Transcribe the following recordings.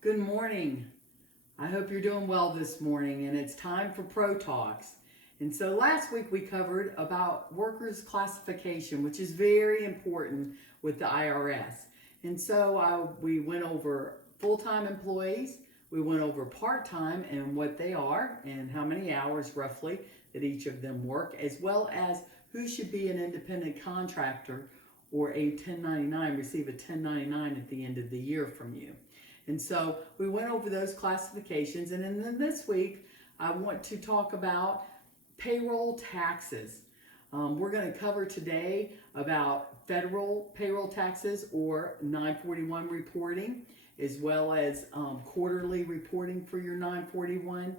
Good morning. I hope you're doing well this morning, and it's time for Pro Talks. And so last week we covered about workers' classification, which is very important with the IRS. And so we went over full-time employees, we went over part-time and what they are, and how many hours roughly that each of them work, as well as who should be an independent contractor or a 1099, receive a 1099 at the end of the year from you. And so we went over those classifications, and then this week I want to talk about payroll taxes. We're going to cover today about federal payroll taxes or 941 reporting, as well as quarterly reporting for your 941.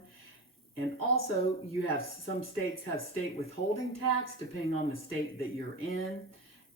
And also, you have some states have state withholding tax depending on the state that you're in.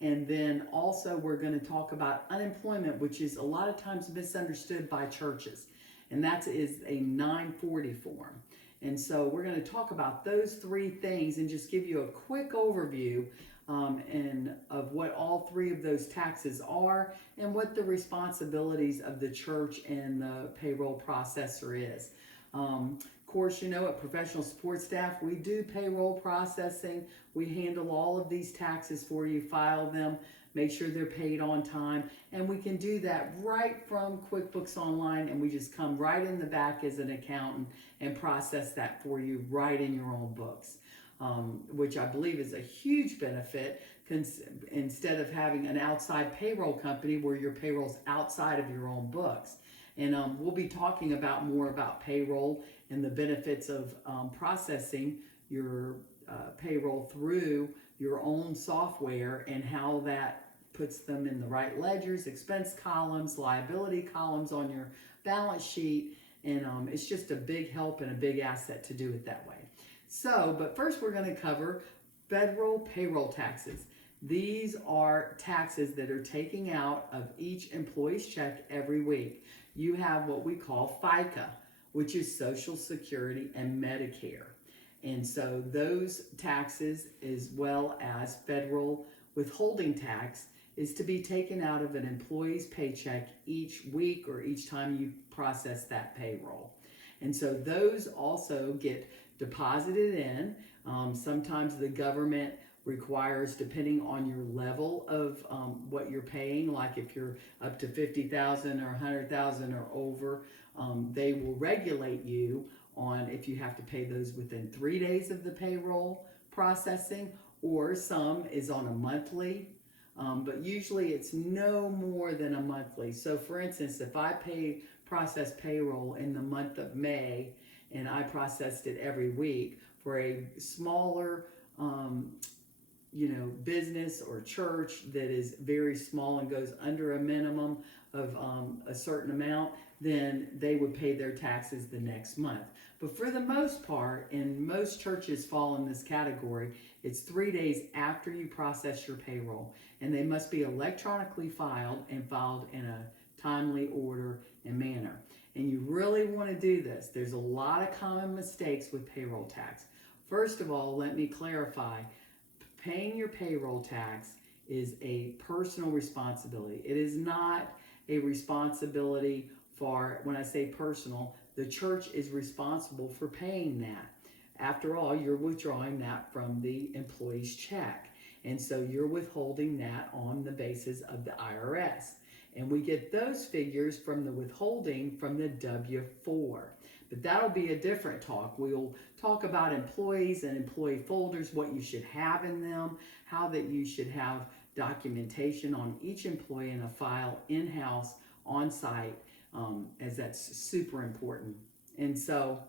And then also we're going to talk about unemployment, which is a lot of times misunderstood by churches. And that is a 940 form. And so we're going to talk about those three things and just give you a quick overview and of what all three of those taxes are and what the responsibilities of the church and the payroll processor is. Of course, you know, at professional support staff, we do payroll processing. We handle all of these taxes for you, file them, make sure they're paid on time. And we can do that right from QuickBooks Online, and we just come right in the back as an accountant and process that for you right in your own books, which I believe is a huge benefit instead of having an outside payroll company where your payroll's outside of your own books. And we'll be talking about more about payroll and the benefits of processing your payroll through your own software and how that puts them in the right ledgers, expense columns, liability columns on your balance sheet. And it's just a big help and a big asset to do it that way. So, but first we're going to cover federal payroll taxes. These are taxes that are taken out of each employee's check every week. You have what we call FICA, which is Social Security and Medicare. And so those taxes, as well as federal withholding tax, is to be taken out of an employee's paycheck each week or each time you process that payroll. And so those also get deposited in. Sometimes the government requires, depending on your level of what you're paying, like if you're up to 50,000 or 100,000 or over, they will regulate you on if you have to pay those within 3 days of the payroll processing, or some is on a monthly, but usually it's no more than a monthly. So for instance, if I process payroll in the month of May and I processed it every week for a smaller business or church that is very small and goes under a minimum of a certain amount, then they would pay their taxes the next month. But for the most part, and most churches fall in this category, it's 3 days after you process your payroll, and they must be electronically filed and filed in a timely order and manner. And you really want to do this. There's a lot of common mistakes with payroll tax. First of all, let me clarify. Paying your payroll tax is a personal responsibility. It is not a responsibility for, when I say personal, the church is responsible for paying that. After all, you're withdrawing that from the employee's check. And so you're withholding that on the basis of the IRS. And we get those figures from the withholding from the W-4. But that'll be a different talk. We'll talk about employees and employee folders, what you should have in them, how that you should have documentation on each employee in a file in-house, on-site, as that's super important. And so,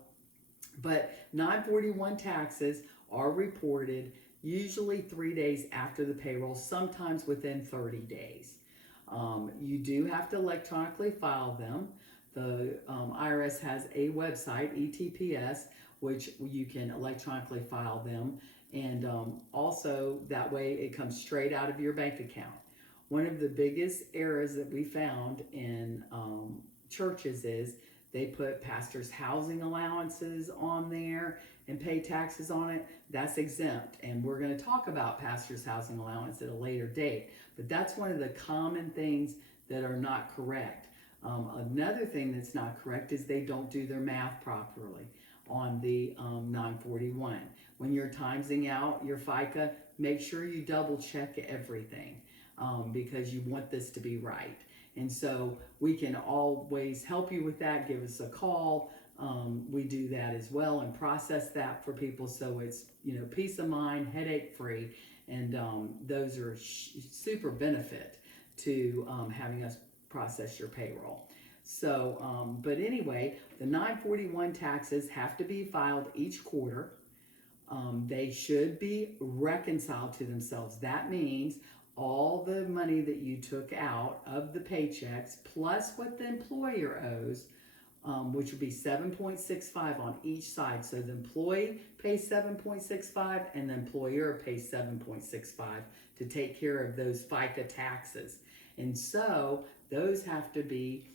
but 941 taxes are reported usually 3 days after the payroll, sometimes within 30 days. You do have to electronically file them. The IRS has a website, ETPS, which you can electronically file them. And also that way it comes straight out of your bank account. One of the biggest errors that we found in churches is they put pastors' housing allowances on there and pay taxes on it. That's exempt. And we're going to talk about pastors' housing allowance at a later date. But that's one of the common things that are not correct. Another thing that's not correct is they don't do their math properly on the 941. When you're timesing out your FICA, make sure you double check everything because you want this to be right. And so we can always help you with that. Give us a call. We do that as well and process that for people so it's peace of mind, headache free, and those are super benefit to having us process your payroll. So, but anyway, the 941 taxes have to be filed each quarter. They should be reconciled to themselves. That means all the money that you took out of the paychecks plus what the employer owes, which would be 7.65 on each side. So the employee pays 7.65 and the employer pays 7.65 to take care of those FICA taxes. And so those have to be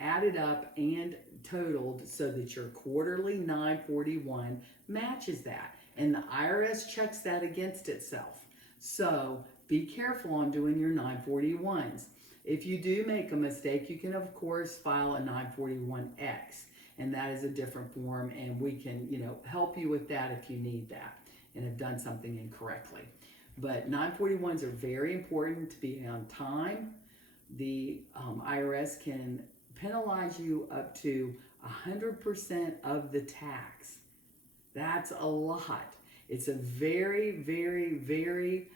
added up and totaled so that your quarterly 941 matches that. And the IRS checks that against itself. So be careful on doing your 941s. If you do make a mistake, you can of course file a 941X, and that is a different form, and we can help you with that if you need that and have done something incorrectly. But 941s are very important to be on time. The IRS can penalize you up to 100% of the tax. That's a lot. It's a very, very, very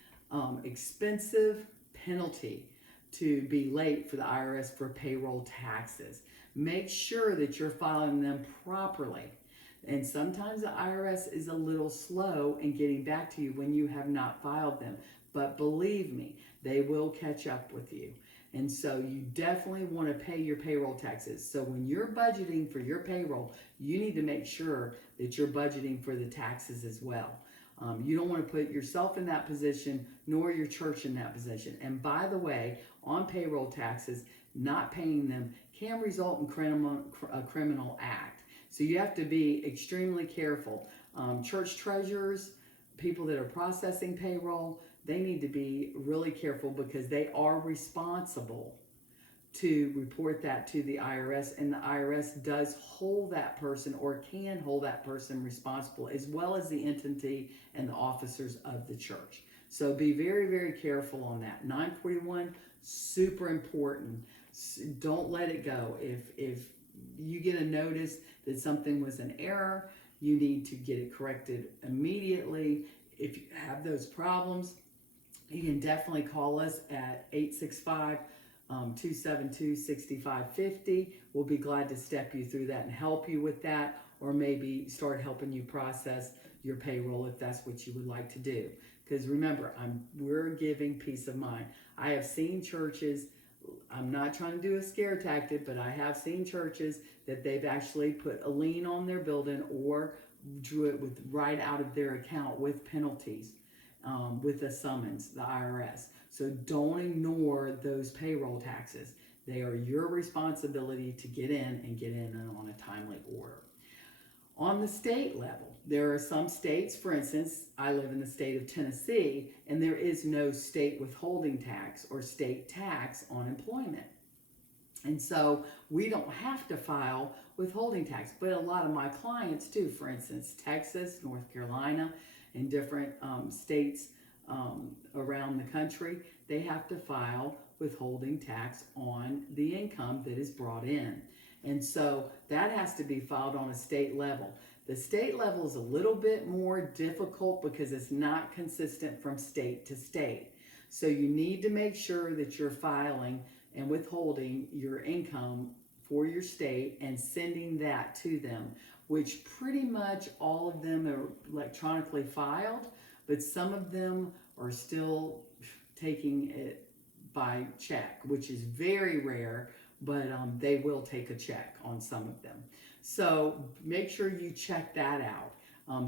expensive penalty to be late for the IRS for payroll taxes. Make sure that you're filing them properly. And sometimes the IRS is a little slow in getting back to you when you have not filed them. But believe me, they will catch up with you. And so you definitely want to pay your payroll taxes. So when you're budgeting for your payroll, you need to make sure that you're budgeting for the taxes as well. You don't want to put yourself in that position, nor your church in that position. And by the way, on payroll taxes, not paying them can result in a criminal act. So you have to be extremely careful. Church treasurers, people that are processing payroll, they need to be really careful because they are responsible to report that to the IRS, and the IRS does hold that person or can hold that person responsible, as well as the entity and the officers of the church. So be very, very careful on that. 941, super important. Don't let it go. If you get a notice that something was an error, you need to get it corrected immediately. If you have those problems, you can definitely call us at 865-272-6550. We'll be glad to step you through that and help you with that, or maybe start helping you process your payroll if that's what you would like to do. Because remember, we're giving peace of mind. I have seen churches, I'm not trying to do a scare tactic, but I have seen churches that they've actually put a lien on their building or drew it right out of their account with penalties. With a summons, the IRS. So don't ignore those payroll taxes. They are your responsibility to get in and get in on a timely order. On the state level, there are some states, for instance, I live in the state of Tennessee, and there is no state withholding tax or state tax on employment. And so we don't have to file withholding tax, but a lot of my clients do. For instance, Texas, North Carolina, in different states around the country, they have to file withholding tax on the income that is brought in. And so that has to be filed on a state level. The state level is a little bit more difficult because it's not consistent from state to state. So you need to make sure that you're filing and withholding your income for your state and sending that to them, which pretty much all of them are electronically filed, but some of them are still taking it by check, which is very rare, but they will take a check on some of them. So make sure you check that out.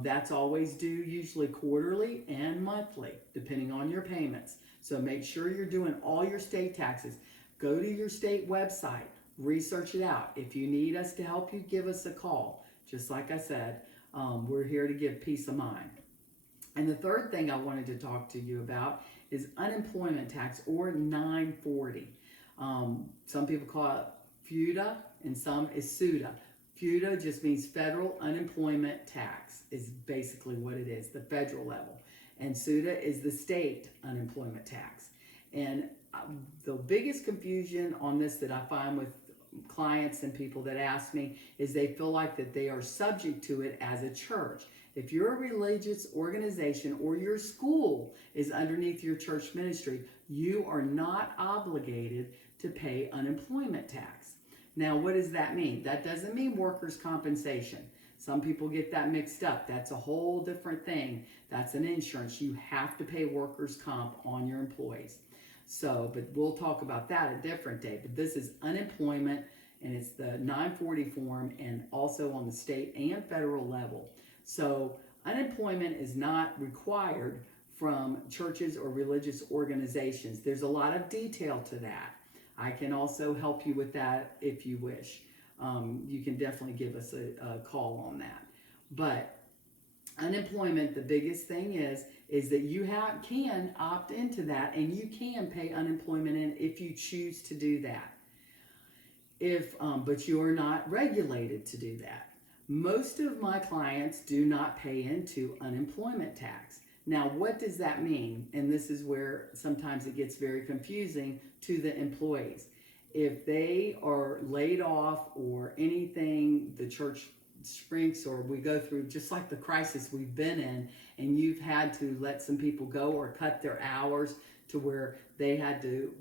That's always due usually quarterly and monthly, depending on your payments. So make sure you're doing all your state taxes. Go to your state website, research it out. If you need us to help you, give us a call. Just like I said, we're here to give peace of mind. And the third thing I wanted to talk to you about is unemployment tax, or 940. Some people call it FUTA, and some is SUTA. FUTA just means federal unemployment tax, is basically what it is, the federal level. And SUTA is the state unemployment tax. And the biggest confusion on this that I find with clients and people that ask me is they feel like that they are subject to it as a church. If you're a religious organization or your school is underneath your church ministry, you are not obligated to pay unemployment tax. Now, what does that mean? That doesn't mean workers' compensation. Some people get that mixed up. That's a whole different thing. That's an insurance. You have to pay workers' comp on your employees. So, but we'll talk about that a different day. But this is unemployment, and it's the 940 form, and also on the state and federal level. So unemployment is not required from churches or religious organizations. There's a lot of detail to that. I can also help you with that if you wish. You can definitely give us a call on that. But unemployment, the biggest thing is that you can opt into that, and you can pay unemployment in if you choose to do that. But you are not regulated to do that. Most of my clients do not pay into unemployment tax. Now, what does that mean? And this is where sometimes it gets very confusing to the employees. If they are laid off or anything, the church shrinks, or we go through just like the crisis we've been in, and you've had to let some people go or cut their hours to where they had to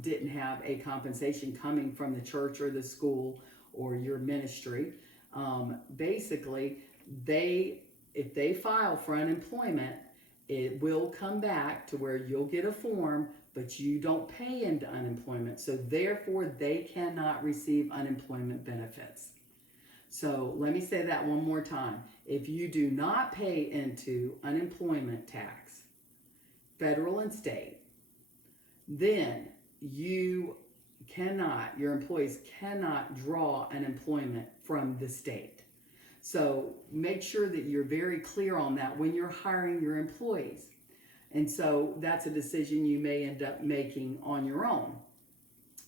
didn't have a compensation coming from the church or the school or your ministry. Basically, if they file for unemployment, it will come back to where you'll get a form, but you don't pay into unemployment. So therefore, they cannot receive unemployment benefits. So let me say that one more time. If you do not pay into unemployment tax, federal and state, then your employees cannot draw unemployment from the state. So make sure that you're very clear on that when you're hiring your employees. And so that's a decision you may end up making on your own.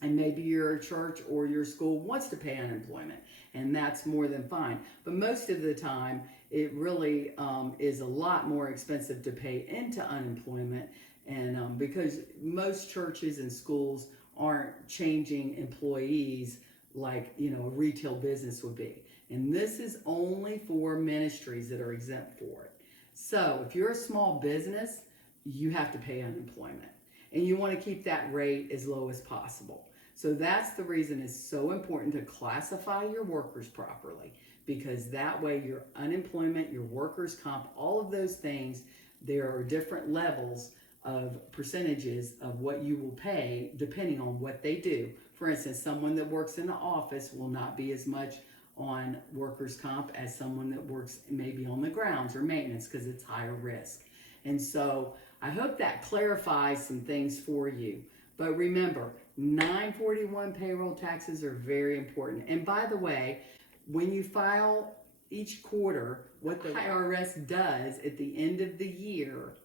And maybe your church or your school wants to pay unemployment, and that's more than fine. But most of the time, it really is a lot more expensive to pay into unemployment, and because most churches and schools aren't changing employees like a retail business would be. And this is only for ministries that are exempt for it. So if you're a small business, you have to pay unemployment. And you want to keep that rate as low as possible. So that's the reason it's so important to classify your workers properly, because that way your unemployment, your workers' comp, all of those things, there are different levels of percentages of what you will pay depending on what they do. For instance, someone that works in the office will not be as much on workers' comp as someone that works maybe on the grounds or maintenance, because it's higher risk. And so I hope that clarifies some things for you. But remember, 941 payroll taxes are very important. And by the way, when you file each quarter, what the IRS does at the end of the year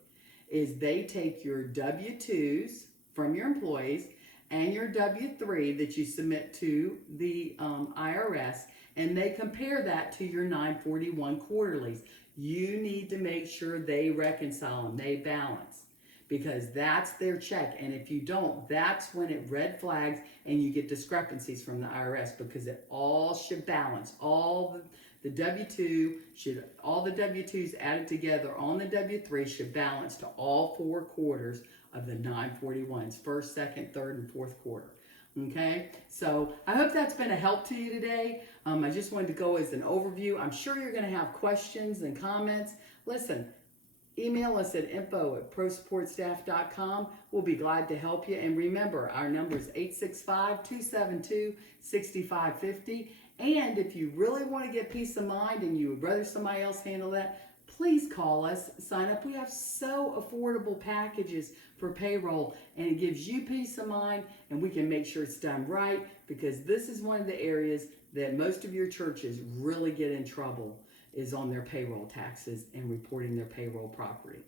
is they take your W-2s from your employees and your W-3 that you submit to the IRS, and they compare that to your 941 quarterlies. You need to make sure they reconcile them, they balance, because that's their check. And if you don't, that's when it red flags and you get discrepancies from the IRS, because it all should balance. All the W-2s added together on the W-3 should balance to all 4 quarters of the 941s, first, second, third, and fourth quarter. Okay, so I hope that's been a help to you today. I just wanted to go as an overview. I'm sure you're going to have questions and comments. Listen, email us at info@prosupportstaff.com. We'll be glad to help you. And remember, our number is 865-272-6550. And if you really want to get peace of mind and you would rather somebody else handle that, please call us, sign up. We have so affordable packages for payroll, and it gives you peace of mind, and we can make sure it's done right, because this is one of the areas that most of your churches really get in trouble, is on their payroll taxes and reporting their payroll property.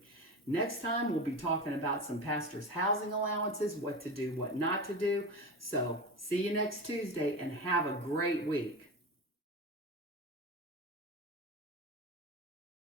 Next time, we'll be talking about some pastors' housing allowances, what to do, what not to do. So, see you next Tuesday and have a great week.